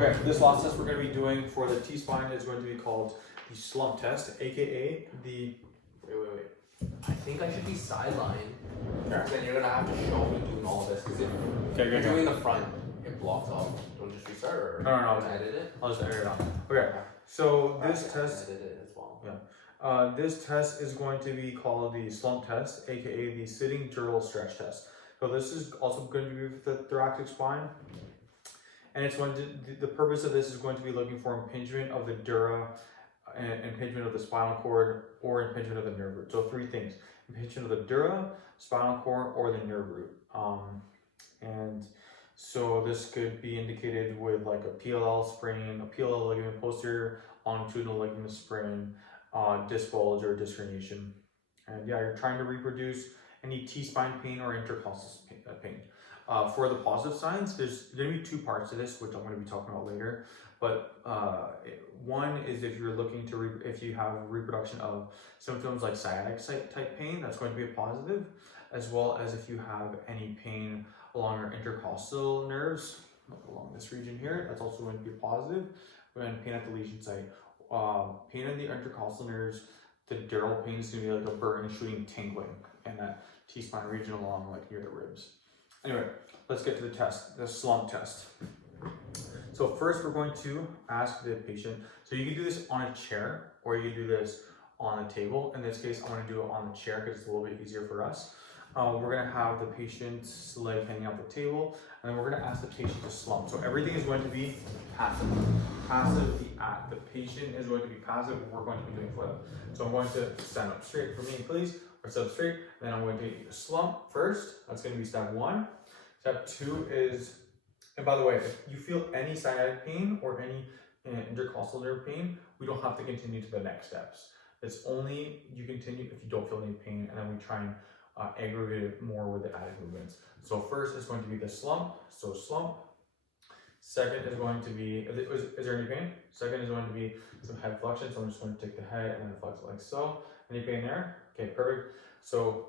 Okay, this last test we're going to be doing for the T-spine is going to be called the SLUMP test, aka the... Wait. I think I should be sidelined. Okay. Then you're gonna have to show me doing all this because if you're doing the front, it blocks off. Don't just restart or No. I'll edit it. I'll just edit it out. Okay, so this test... Edit it as well. Yeah. This test is going to be called the SLUMP test, aka the sitting Dural stretch test. So this is also going to be with the thoracic spine. And it's going to, the purpose of this is going to be looking for impingement of the dura, impingement of the spinal cord, or impingement of the nerve root. So three things: impingement of the dura, spinal cord, or the nerve root. And so this could be indicated with like a PLL sprain, a PLL ligament posterior longitudinal ligament sprain, disc bulge, or disc herniation. And yeah, you're trying to reproduce any T-spine pain or intercostal pain. For the positive signs, there's going to be two parts to this, which I'm going to be talking about later. But one is if you're looking to, if you have reproduction of symptoms like sciatic type pain, that's going to be a positive, as well as if you have any pain along your intercostal nerves, like along this region here, that's also going to be a positive. And pain at the lesion site, pain in the intercostal nerves, the dural pain is going to be like a burning, shooting, tingling, and that T-spine region along like near the ribs. Anyway, let's get to the test, the SLUMP test. So first we're going to ask the patient, so you can do this on a chair or you can do this on a table. In this case, I'm going to do it on the chair because it's a little bit easier for us. We're going to have the patient's leg hanging out the table, and then we're going to ask the patient to slump. So everything is going to be passive. Passive, the patient is going to be passive, what we're going to be doing for them. So I'm going to stand up straight for me, please, or sit up straight. Then I'm going to get you to slump first. That's going to be step one. Step two is, and by the way, if you feel any sciatic pain or any intercostal nerve pain, we don't have to continue to the next steps. It's only you continue if you don't feel any pain, and then we try and aggravate it more with the added movements. So first is going to be the slump, so slump. Second is going to be, is there any pain? Second is going to be some head flexion, so I'm just going to take the head and then flex it like so. Any pain there? Okay, perfect. So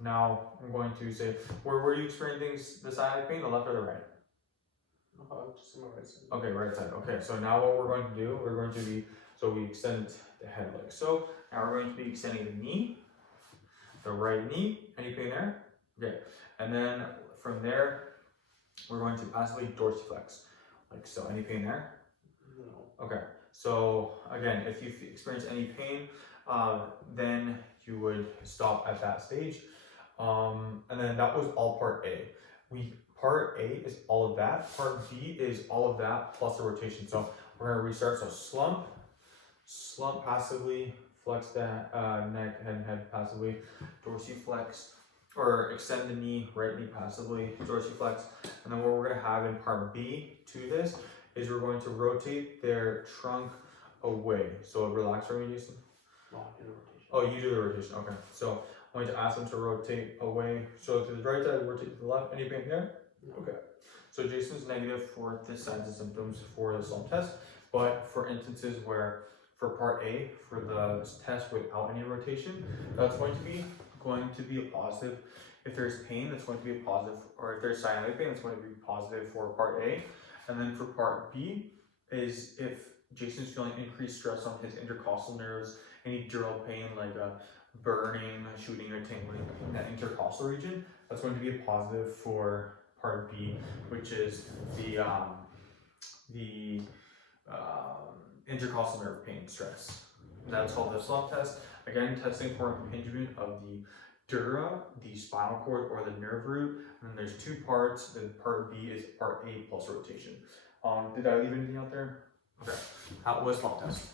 now I'm going to say, where do you experience the sciatic pain, the left or the right? Just on my right side. Okay, right side. Okay, so now what we're going to do, we're going to be, so we extend the head like so. Now we're going to be extending the knee, the right knee. Any pain there? Okay, and then from there, we're going to passively dorsiflex, like so. Any pain there? No. Okay, so again, if you experience any pain, then you would stop at that stage. And then that was all part A. Part A is all of that. Part B is all of that plus the rotation. So we're going to restart. So slump passively, flex the neck and head passively, dorsiflex, or extend the knee, right knee passively, dorsiflex. And then what we're going to have in part B to this is we're going to rotate their trunk away. So relax for me, Jason. No, I do the rotation. Oh, you do the rotation. Okay. So I'm going to ask them to rotate away. So to the right side, rotate to the left. Any pain there? No. Okay. So Jason's negative for this signs and symptoms for the SLUMP test, but for instances where for part A, for the test without any rotation, that's going to be a positive. If there's pain, that's going to be a positive, or if there's sciatic pain, that's going to be positive for part A. And then for part B is if Jason's feeling increased stress on his intercostal nerves, any dural pain like a burning, shooting, or tingling in that intercostal region, that's going to be a positive for part B, which is the intercostal nerve pain stress. That's called the SLUMP test. Again, testing for impingement of the dura, the spinal cord, or the nerve root. And then there's two parts. The part B is part A plus rotation. Did I leave anything out there? Okay. That was SLUMP test.